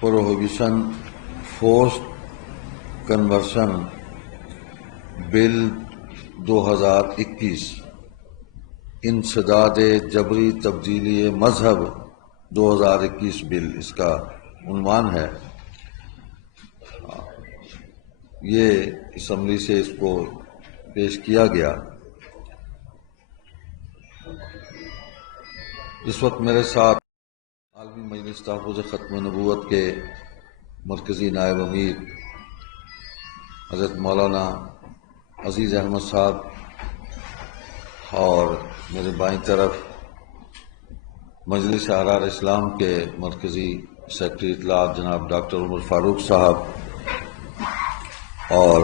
Prohibition forced conversion بل 2021 انسداد جبری تبدیلی مذہب 2021 بل اس کا عنوان ہے۔ یہ اسمبلی سے اس کو پیش کیا گیا۔ اس وقت میرے ساتھ عالمی مجلس تحفظ ختم نبوت کے مرکزی نائب امیر حضرت مولانا عزیز احمد صاحب اور میرے بائیں طرف مجلس احرار اسلام کے مرکزی سیکرٹری اطلاعات جناب ڈاکٹر عمر فاروق صاحب اور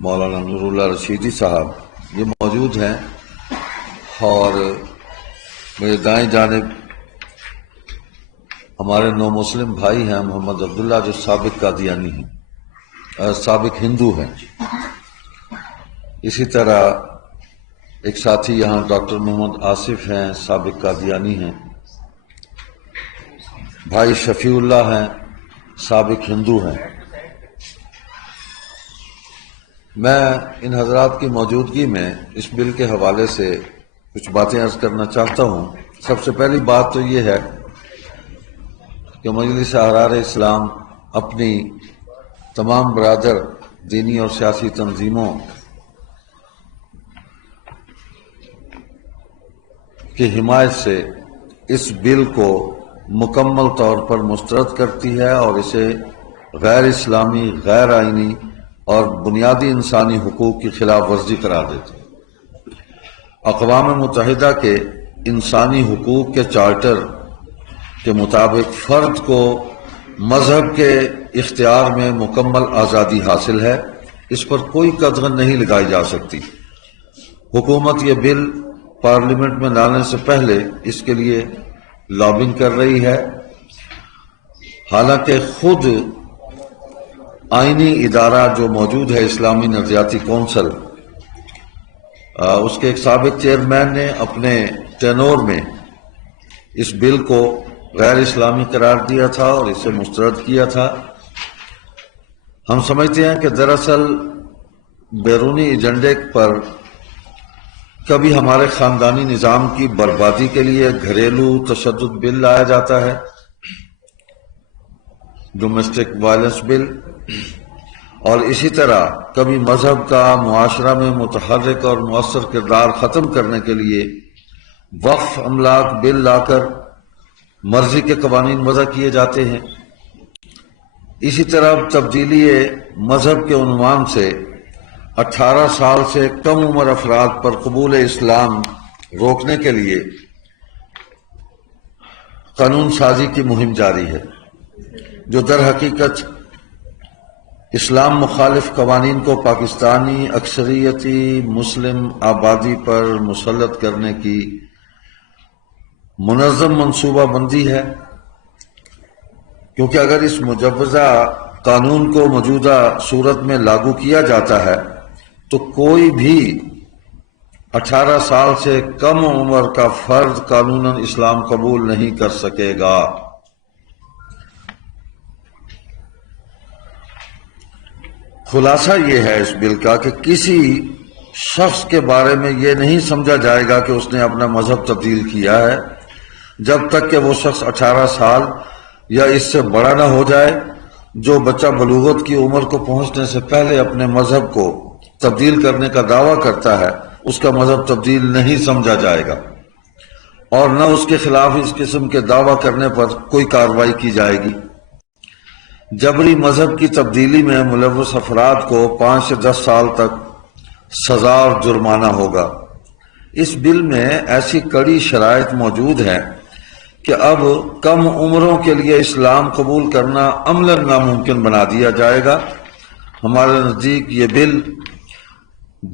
مولانا نور اللہ رشیدی صاحب یہ موجود ہیں، اور میرے دائیں جانب ہمارے نو مسلم بھائی ہیں محمد عبداللہ جو سابق قادیانی ہیں، سابق ہندو ہیں۔ اسی طرح ایک ساتھی یہاں ڈاکٹر محمد آصف ہیں، سابق قادیانی ہیں۔ بھائی شفیع اللہ ہیں، سابق ہندو ہیں۔ میں ان حضرات کی موجودگی میں اس بل کے حوالے سے کچھ باتیں عرض کرنا چاہتا ہوں۔ سب سے پہلی بات تو یہ ہے کہ مجلس احرار اسلام اپنی تمام برادر دینی اور سیاسی تنظیموں کی حمایت سے اس بل کو مکمل طور پر مسترد کرتی ہے اور اسے غیر اسلامی، غیر آئینی اور بنیادی انسانی حقوق کی خلاف ورزی قرار دیتی ہے۔ اقوام متحدہ کے انسانی حقوق کے چارٹر کے مطابق فرد کو مذہب کے اختیار میں مکمل آزادی حاصل ہے، اس پر کوئی قدغن نہیں لگائی جا سکتی۔ حکومت یہ بل پارلیمنٹ میں لانے سے پہلے اس کے لیے لابنگ کر رہی ہے، حالانکہ خود آئینی ادارہ جو موجود ہے اسلامی نظریاتی کونسل، اس کے ایک سابق چیئرمین نے اپنے ٹینور میں اس بل کو غیر اسلامی قرار دیا تھا اور اسے مسترد کیا تھا۔ ہم سمجھتے ہیں کہ دراصل بیرونی ایجنڈے پر کبھی ہمارے خاندانی نظام کی بربادی کے لیے گھریلو تشدد بل لایا جاتا ہے، ڈومیسٹک وائلنس بل، اور اسی طرح کبھی مذہب کا معاشرہ میں متحرک اور مؤثر کردار ختم کرنے کے لیے وقف املاک بل لا کر مرضی کے قوانین وضع کیے جاتے ہیں۔ اسی طرح تبدیلی مذہب کے عنوان سے 18 سال سے کم عمر افراد پر قبول اسلام روکنے کے لیے قانون سازی کی مہم جاری ہے، جو در حقیقت اسلام مخالف قوانین کو پاکستانی اکثریتی مسلم آبادی پر مسلط کرنے کی منظم منصوبہ بندی ہے، کیونکہ اگر اس مجوزہ قانون کو موجودہ صورت میں لاگو کیا جاتا ہے تو کوئی بھی 18 سال سے کم عمر کا فرد قانوناً اسلام قبول نہیں کر سکے گا۔ خلاصہ یہ ہے اس بل کا کہ کسی شخص کے بارے میں یہ نہیں سمجھا جائے گا کہ اس نے اپنا مذہب تبدیل کیا ہے جب تک کہ وہ شخص 18 سال یا اس سے بڑا نہ ہو جائے۔ جو بچہ بلوغت کی عمر کو پہنچنے سے پہلے اپنے مذہب کو تبدیل کرنے کا دعویٰ کرتا ہے اس کا مذہب تبدیل نہیں سمجھا جائے گا، اور نہ اس کے خلاف اس قسم کے دعویٰ کرنے پر کوئی کارروائی کی جائے گی۔ جبری مذہب کی تبدیلی میں ملوث افراد کو 5 سے 10 سال تک سزا اور جرمانہ ہوگا۔ اس بل میں ایسی کڑی شرائط موجود ہیں کہ اب کم عمروں کے لیے اسلام قبول کرنا عملاً ناممکن بنا دیا جائے گا۔ ہمارے نزدیک یہ بل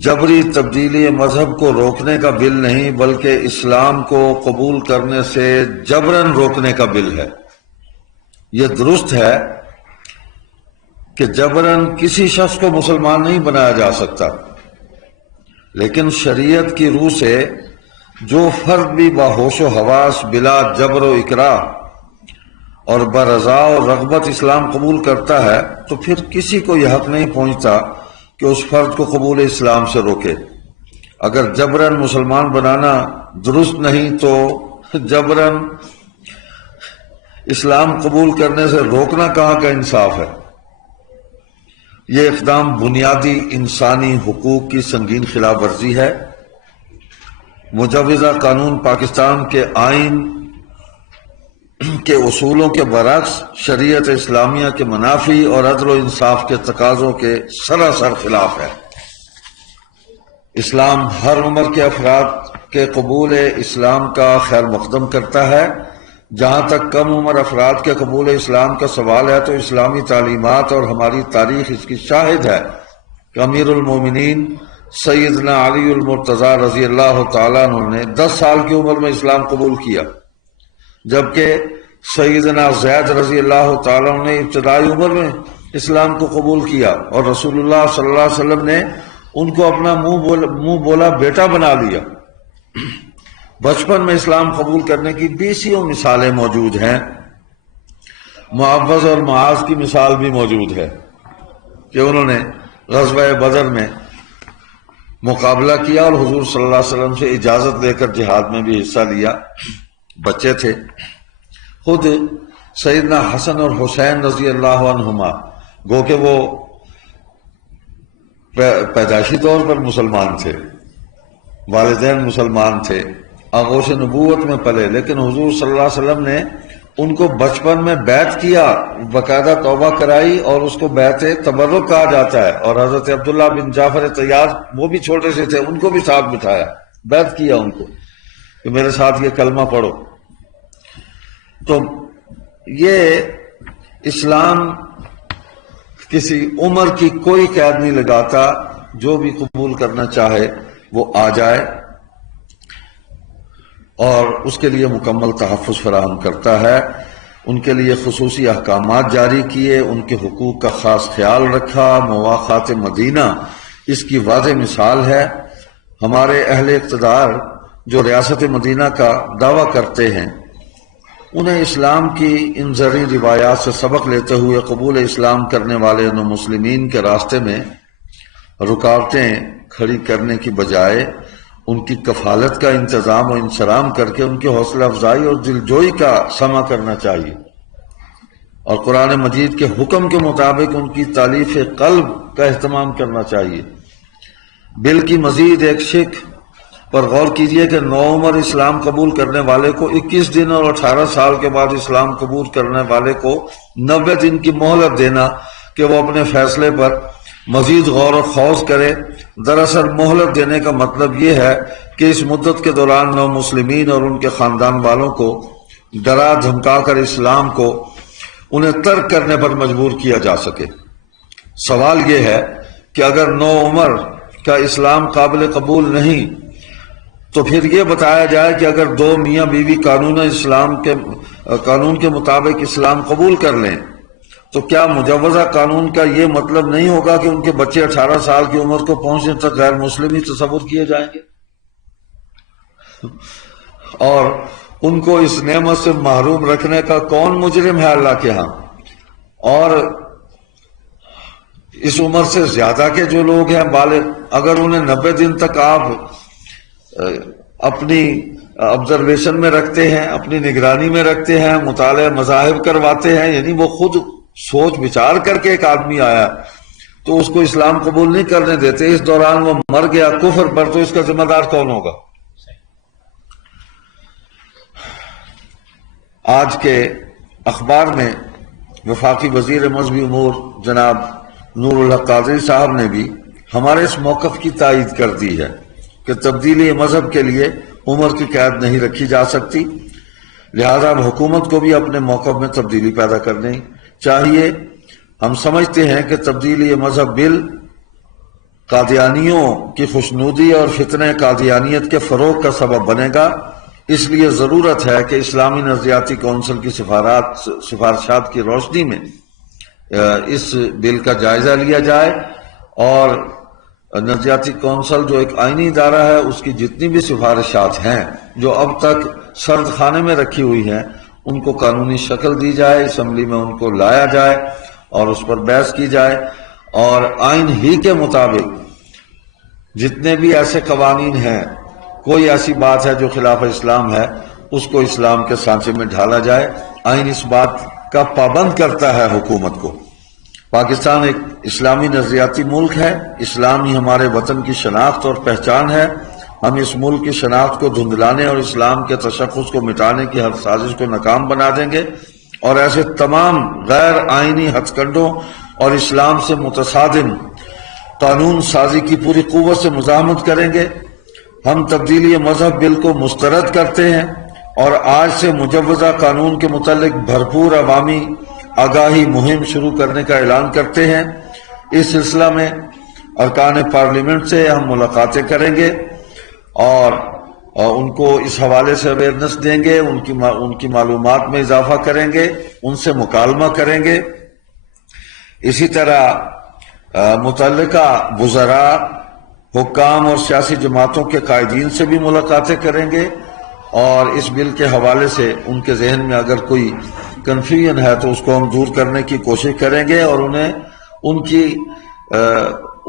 جبری تبدیلی مذہب کو روکنے کا بل نہیں بلکہ اسلام کو قبول کرنے سے جبراً روکنے کا بل ہے۔ یہ درست ہے کہ جبراً کسی شخص کو مسلمان نہیں بنایا جا سکتا، لیکن شریعت کی روح سے جو فرد بھی باہوش و حواس بلا جبر و اکراہ اور برضا اور رغبت اسلام قبول کرتا ہے تو پھر کسی کو یہ حق نہیں پہنچتا کہ اس فرد کو قبول اسلام سے روکے۔ اگر جبراً مسلمان بنانا درست نہیں تو جبراً اسلام قبول کرنے سے روکنا کہاں کا انصاف ہے؟ یہ اقدام بنیادی انسانی حقوق کی سنگین خلاف ورزی ہے۔ مجوزہ قانون پاکستان کے آئین کے اصولوں کے برعکس شریعت اسلامیہ کے منافی اور عدل و انصاف کے تقاضوں کے سراسر خلاف ہے۔ اسلام ہر عمر کے افراد کے قبول اسلام کا خیر مقدم کرتا ہے۔ جہاں تک کم عمر افراد کے قبول اسلام کا سوال ہے تو اسلامی تعلیمات اور ہماری تاریخ اس کی شاہد ہے کہ امیر المومنین سیدنا علی المرتضی رضی اللہ تعالیٰ عنہ نے 10 سال کی عمر میں اسلام قبول کیا، جبکہ سیدنا زید رضی اللہ تعالیٰ عنہ نے ابتدائی عمر میں اسلام کو قبول کیا، اور رسول اللہ صلی اللہ علیہ وسلم نے ان کو اپنا منہ بولا بیٹا بنا لیا۔ بچپن میں اسلام قبول کرنے کی بیسیوں مثالیں موجود ہیں۔ معوذ اور معاذ کی مثال بھی موجود ہے کہ انہوں نے غزوہ بدر میں مقابلہ کیا اور حضور صلی اللہ علیہ وسلم سے اجازت لے کر جہاد میں بھی حصہ لیا، بچے تھے۔ خود سیدنا حسن اور حسین رضی اللہ عنہما گو کہ وہ پیدائشی طور پر مسلمان تھے، والدین مسلمان تھے، آغوش نبوت میں پلے، لیکن حضور صلی اللہ علیہ وسلم نے ان کو بچپن میں بیعت کیا، باقاعدہ توبہ کرائی، اور اس کو بیعت تبرک کہا جاتا ہے۔ اور حضرت عبداللہ بن جعفر طیار وہ بھی چھوٹے سے تھے، ان کو بھی ساتھ بٹھایا، بیعت کیا ان کو کہ میرے ساتھ یہ کلمہ پڑھو۔ تو یہ اسلام کسی عمر کی کوئی قید نہیں لگاتا، جو بھی قبول کرنا چاہے وہ آ جائے، اور اس کے لیے مکمل تحفظ فراہم کرتا ہے۔ ان کے لیے خصوصی احکامات جاری کیے، ان کے حقوق کا خاص خیال رکھا۔ مواخات مدینہ اس کی واضح مثال ہے۔ ہمارے اہل اقتدار جو ریاست مدینہ کا دعویٰ کرتے ہیں، انہیں اسلام کی ان زرعی روایات سے سبق لیتے ہوئے قبول اسلام کرنے والے مسلمین کے راستے میں رکاوٹیں کھڑی کرنے کی بجائے ان کی کفالت کا انتظام و انصرام کر کے ان کی حوصلہ افزائی اور دلجوئی کا سمع کرنا چاہیے، اور قرآن مجید کے حکم کے مطابق ان کی تالیف قلب کا اہتمام کرنا چاہیے۔ بل کی مزید ایک شق پر غور کیجئے کہ نوعمر اسلام قبول کرنے والے کو 21 دن اور 18 سال کے بعد اسلام قبول کرنے والے کو 90 دن کی مہلت دینا کہ وہ اپنے فیصلے پر مزید غور و خوض کرے۔ دراصل مہلت دینے کا مطلب یہ ہے کہ اس مدت کے دوران نو مسلمین اور ان کے خاندان والوں کو ڈرا دھمکا کر اسلام کو انہیں ترک کرنے پر مجبور کیا جا سکے۔ سوال یہ ہے کہ اگر نو عمر کا اسلام قابل قبول نہیں تو پھر یہ بتایا جائے کہ اگر دو میاں بیوی قانون کے مطابق اسلام قبول کر لیں تو کیا مجوزہ قانون کا یہ مطلب نہیں ہوگا کہ ان کے بچے 18 سال کی عمر کو پہنچنے تک غیر مسلمی تصور کیے جائیں گے، اور ان کو اس نعمت سے محروم رکھنے کا کون مجرم ہے اللہ کے ہاں؟ اور اس عمر سے زیادہ کے جو لوگ ہیں بالغ، اگر انہیں 90 دن تک آپ اپنی آبزرویشن میں رکھتے ہیں، اپنی نگرانی میں رکھتے ہیں، مطالعہ مذاہب کرواتے ہیں، یعنی وہ خود سوچ بچار کر کے ایک آدمی آیا تو اس کو اسلام قبول نہیں کرنے دیتے، اس دوران وہ مر گیا کفر پر، تو اس کا ذمہ دار کون ہوگا؟ آج کے اخبار میں وفاقی وزیر مذہبی امور جناب نور الحق قادری صاحب نے بھی ہمارے اس موقف کی تائید کر دی ہے کہ تبدیلی مذہب کے لیے عمر کی قید نہیں رکھی جا سکتی، لہذا اب حکومت کو بھی اپنے موقف میں تبدیلی پیدا کرنی چاہیے۔ ہم سمجھتے ہیں کہ تبدیلی مذہب بل قادیانیوں کی خوشنودی اور فتنہ قادیانیت کے فروغ کا سبب بنے گا، اس لیے ضرورت ہے کہ اسلامی نظریاتی کونسل کی سفارشات کی روشنی میں اس بل کا جائزہ لیا جائے، اور نظریاتی کونسل جو ایک آئینی ادارہ ہے، اس کی جتنی بھی سفارشات ہیں جو اب تک سرد خانے میں رکھی ہوئی ہیں، ان کو قانونی شکل دی جائے، اسمبلی میں ان کو لایا جائے اور اس پر بحث کی جائے، اور آئین ہی کے مطابق جتنے بھی ایسے قوانین ہیں، کوئی ایسی بات ہے جو خلاف اسلام ہے، اس کو اسلام کے سانچے میں ڈھالا جائے۔ آئین اس بات کا پابند کرتا ہے حکومت کو۔ پاکستان ایک اسلامی نظریاتی ملک ہے، اسلام ہی ہمارے وطن کی شناخت اور پہچان ہے۔ ہم اس ملک کی شناخت کو دھندلانے اور اسلام کے تشخص کو مٹانے کی ہر سازش کو ناکام بنا دیں گے، اور ایسے تمام غیر آئینی ہتھ کنڈوں اور اسلام سے متصادم قانون سازی کی پوری قوت سے مزاحمت کریں گے۔ ہم تبدیلی مذہب بل کو مسترد کرتے ہیں اور آج سے مجوزہ قانون کے متعلق بھرپور عوامی آگاہی مہم شروع کرنے کا اعلان کرتے ہیں۔ اس سلسلہ میں ارکان پارلیمنٹ سے ہم ملاقاتیں کریں گے اور ان کو اس حوالے سے اویئرنس دیں گے، ان کی معلومات میں اضافہ کریں گے، ان سے مکالمہ کریں گے۔ اسی طرح متعلقہ وزراء، حکام اور سیاسی جماعتوں کے قائدین سے بھی ملاقاتیں کریں گے، اور اس بل کے حوالے سے ان کے ذہن میں اگر کوئی کنفیوژن ہے تو اس کو ہم دور کرنے کی کوشش کریں گے، اور انہیں ان کی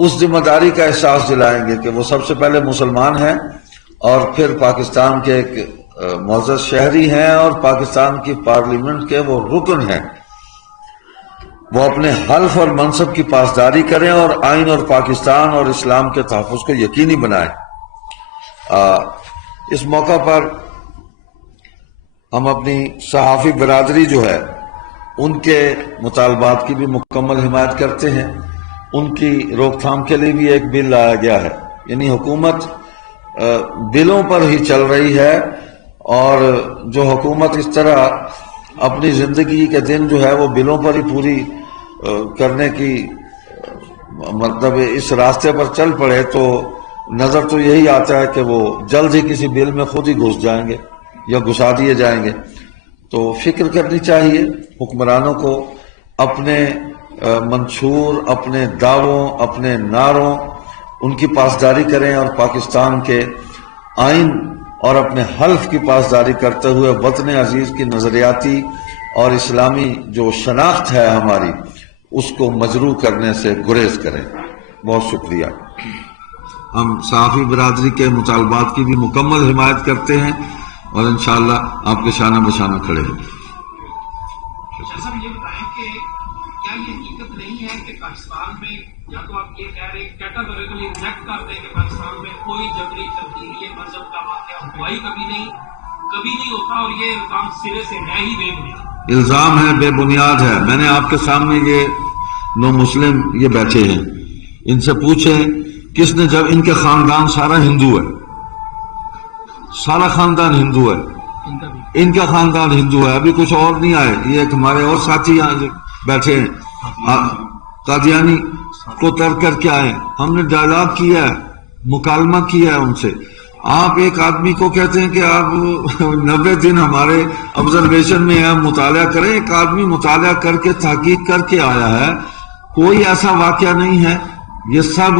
اس ذمہ داری کا احساس دلائیں گے کہ وہ سب سے پہلے مسلمان ہیں اور پھر پاکستان کے ایک معزز شہری ہیں اور پاکستان کی پارلیمنٹ کے وہ رکن ہیں۔ وہ اپنے حلف اور منصب کی پاسداری کریں اور آئین اور پاکستان اور اسلام کے تحفظ کو یقینی بنائیں۔ اس موقع پر ہم اپنی صحافی برادری جو ہے ان کے مطالبات کی بھی مکمل حمایت کرتے ہیں۔ ان کی روک تھام کے لیے بھی ایک بل لایا گیا ہے، یعنی حکومت بلوں پر ہی چل رہی ہے، اور جو حکومت اس طرح اپنی زندگی کے دن جو ہے وہ بلوں پر ہی پوری کرنے کی مطلب اس راستے پر چل پڑے تو نظر تو یہی آتا ہے کہ وہ جلد ہی کسی بل میں خود ہی گھس جائیں گے یا گھسا دیے جائیں گے۔ تو فکر کرنی چاہیے حکمرانوں کو، اپنے منشور، اپنے دعووں، اپنے نعروں، ان کی پاسداری کریں، اور پاکستان کے آئین اور اپنے حلف کی پاسداری کرتے ہوئے وطن عزیز کی نظریاتی اور اسلامی جو شناخت ہے ہماری، اس کو مجروح کرنے سے گریز کریں۔ بہت شکریہ۔ ہم صحافی برادری کے مطالبات کی بھی مکمل حمایت کرتے ہیں اور انشاءاللہ آپ کے شانہ بشانہ کھڑے ہیں۔ صاحب یہ بتائیں کہ کیا یہ حقیقت نہیں ہے کہ پاکستان میں، یا تو آپ یہ کہہ رہے ہیں کیٹاگوریکلی ریجیکٹ کر دیں کہ پاکستان میں کوئی جبری تبدیلی مذہب کا واقعہ ہوا ہی کبھی نہیں ہوتا، اور یہ الزام سرے سے ہے ہی بے بنیاد؟ الزام ہے، بے بنیاد ہے۔ میں نے آپ کے سامنے یہ نو مسلم یہ بیٹھے ہیں، ان سے پوچھیں کس نے، جب ان کے خاندان سارا ہندو ہے، سارا خاندان ہندو ہے، ان کا خاندان ہندو ہے، ابھی کچھ اور نہیں آئے، یہ ایک ہمارے اور ساتھی یہاں بیٹھے ہیں قادیانی کو ترک کر کے آئے، ہم نے ڈائلاگ کیا ہے، مکالمہ کیا ہے ان سے۔ آپ ایک آدمی کو کہتے ہیں کہ آپ 90 دن ہمارے آبزرویشن میں ہیں، مطالعہ کریں۔ ایک آدمی مطالعہ کر کے تحقیق کر کے آیا ہے، کوئی ایسا واقعہ نہیں ہے، یہ سب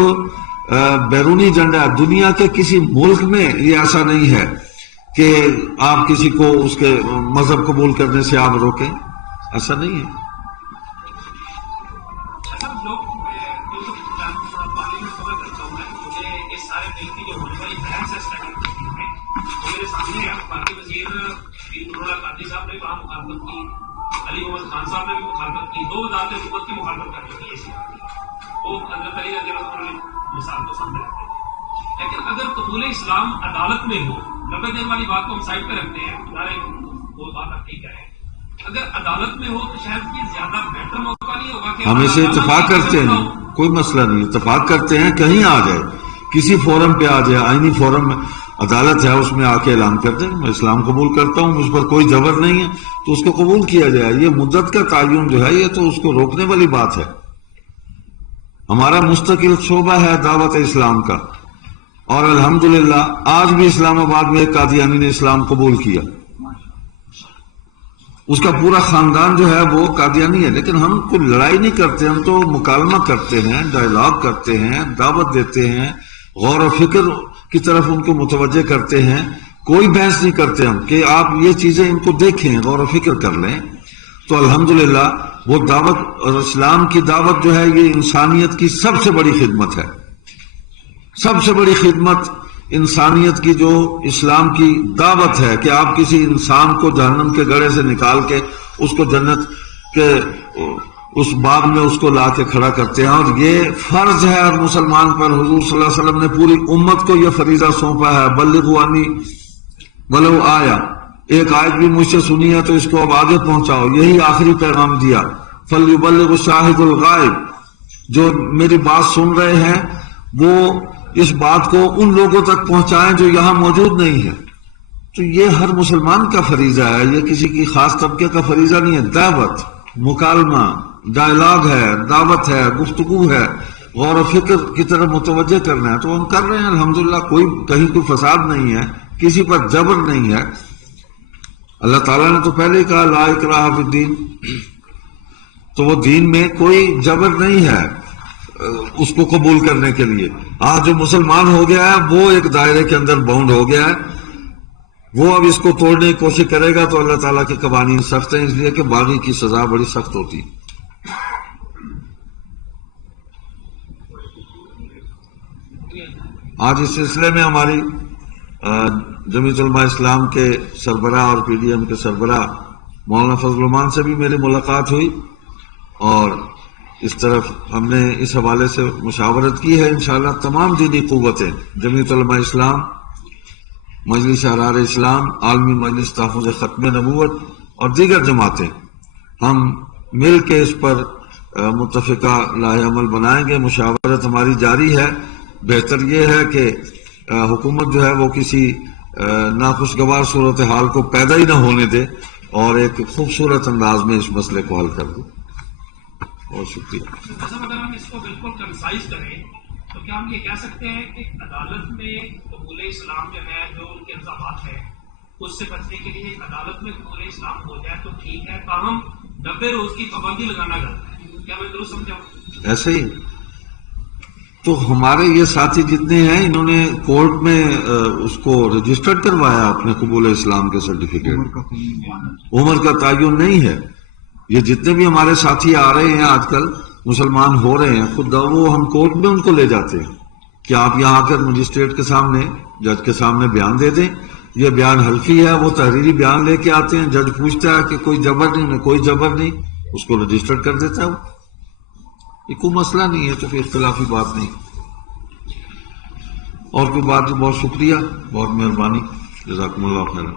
بیرونی ایجنڈا ہے۔ دنیا کے کسی ملک میں یہ ایسا نہیں ہے کہ آپ کسی کو اس کے مذہب قبول کرنے سے آپ روکیں، ایسا نہیں ہے۔ علی محمد خان صاحب نے بھی مخالفت کی، دو وزارت حکومت کی مخالفت کر چکی ہے اسی وہ حضرت علی رضی اللہ عنہ نے مثال کو سامنے رکھتے ہیں۔ لیکن اگر قبول اسلام عدالت میں ہو، 90 دن والی بات کو ہم سائڈ پہ رکھتے ہیں، وہ بات آپ ٹھیک کریں، اگر عدالت میں ہو تو شاید یہ زیادہ بہتر موقع نہیں ہوگا کہ ہم اسے اتفاق کرتے ہیں، کوئی مسئلہ نہیں، اتفاق کرتے ہیں، کہیں آ جائے، کسی فورم پہ آ جائے، آئینی فورم میں عدالت ہے، اس میں آ کے اعلان کر دیں میں اسلام قبول کرتا ہوں، مجھ پر کوئی جبر نہیں ہے، تو اس کو قبول کیا جائے۔ یہ مدت کا تعین جو ہے یہ تو اس کو روکنے والی بات ہے۔ ہمارا مستقل شعبہ ہے دعوت اسلام کا، اور الحمدللہ آج بھی اسلام آباد میں ایک قادیانی نے اسلام قبول کیا، اس کا پورا خاندان جو ہے وہ قادیانی ہے، لیکن ہم کوئی لڑائی نہیں کرتے، ہم تو مکالمہ کرتے ہیں، ڈائلاگ کرتے ہیں، دعوت دیتے ہیں، غور و فکر کی طرف ان کو متوجہ کرتے ہیں، کوئی بحث نہیں کرتے ہم کہ آپ یہ چیزیں ان کو دیکھیں، غور و فکر کر لیں. تو الحمدللہ وہ دعوت اور اسلام کی دعوت جو ہے یہ انسانیت کی سب سے بڑی خدمت ہے. سب سے بڑی خدمت انسانیت کی جو اسلام کی دعوت ہے کہ آپ کسی انسان کو جہنم کے گڑھے سے نکال کے اس کو جنت کے اس باب میں اس کو لا کے کھڑا کرتے ہیں. اور یہ فرض ہے ہر مسلمان پر. حضور صلی اللہ علیہ وسلم نے پوری امت کو یہ فریضہ سونپا ہے، بلغوا عنی ولو آیا، ایک آیت بھی مجھ سے سنی ہے تو اس کو اب آگے پہنچاؤ. یہی آخری پیغام دیا. فلیبلغ الشاہد الغائب، جو میری بات سن رہے ہیں وہ اس بات کو ان لوگوں تک پہنچائیں جو یہاں موجود نہیں ہے. تو یہ ہر مسلمان کا فریضہ ہے، یہ کسی کی خاص طبقے کا فریضہ نہیں ہے. دعوت، مکالمہ، ڈائلاگ ہے، دعوت ہے، گفتگو ہے، غور و فکر کی طرف متوجہ کرنا ہے تو ہم کر رہے ہیں الحمدللہ. کہیں کوئی فساد نہیں ہے، کسی پر جبر نہیں ہے. اللہ تعالیٰ نے تو پہلے ہی کہا لا اکراہ فی الدین، تو وہ دین میں کوئی جبر نہیں ہے اس کو قبول کرنے کے لیے. آج جو مسلمان ہو گیا ہے وہ ایک دائرے کے اندر باؤنڈ ہو گیا ہے، وہ اب اس کو توڑنے کی کوشش کرے گا تو اللہ تعالیٰ کے قوانین سخت ہیں، اس لیے کہ باغی کی سزا بڑی سخت ہوتی ہے. آج اس سلسلے میں ہماری جمعیت علماء اسلام کے سربراہ اور پی ڈی ایم کے سربراہ مولانا فضل الرحمان سے بھی میری ملاقات ہوئی اور اس طرف ہم نے اس حوالے سے مشاورت کی ہے. انشاءاللہ تمام دینی قوتیں، جمعیت علماء اسلام، مجلس احرار اسلام، عالمی مجلس تحفظ ختم نبوت اور دیگر جماعتیں، ہم مل کے اس پر متفقہ لاہ عمل بنائیں گے. مشاورت ہماری جاری ہے. بہتر یہ ہے کہ حکومت جو ہے وہ کسی ناخوشگوار صورتحال کو پیدا ہی نہ ہونے دے اور ایک خوبصورت انداز میں اس مسئلے کو حل کر دے. بہت شکریہ. اگر ہم اس کو بالکل کنسائز کریں تو کیا ہم یہ کہہ سکتے ہیں کہ عدالت میں قبول اسلام جو ہے، جو ان کے الزامات ہیں اس سے بچنے کے لیے عدالت میں قبول اسلام ہو جائے تو ٹھیک ہے، تاہم 90 روز کی پابندی لگانا غلط ہے؟ کیا میں درست سمجھاؤں؟ ایسے ہی تو ہمارے یہ ساتھی جتنے ہیں انہوں نے کورٹ میں اس کو رجسٹرڈ کروایا اپنے قبول اسلام کے سرٹیفکیٹ. عمر کا تعین نہیں ہے. یہ جتنے بھی ہمارے ساتھی آ رہے ہیں آج کل مسلمان ہو رہے ہیں، خود وہ ہم کورٹ میں ان کو لے جاتے ہیں کہ آپ یہاں آ کر مجسٹریٹ کے سامنے، جج کے سامنے بیان دے دیں. یہ بیان حلفی ہے، وہ تحریری بیان لے کے آتے ہیں. جج پوچھتا ہے کہ کوئی جبر نہیں، میں کوئی جبر نہیں، اس کو رجسٹرڈ کر دیتا ہے. یہ کوئی مسئلہ نہیں ہے تو پھر اختلافی بات نہیں. اور کوئی بات. بہت شکریہ، بہت مہربانی، جزاکم اللہ خیر.